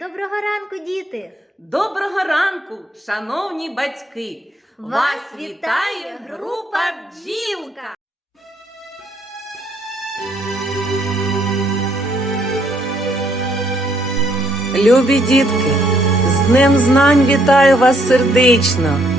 Доброго ранку, діти! Доброго ранку, шановні батьки! Вас вітає група бджілка! Любі дітки, з Днем знань вітаю вас сердечно.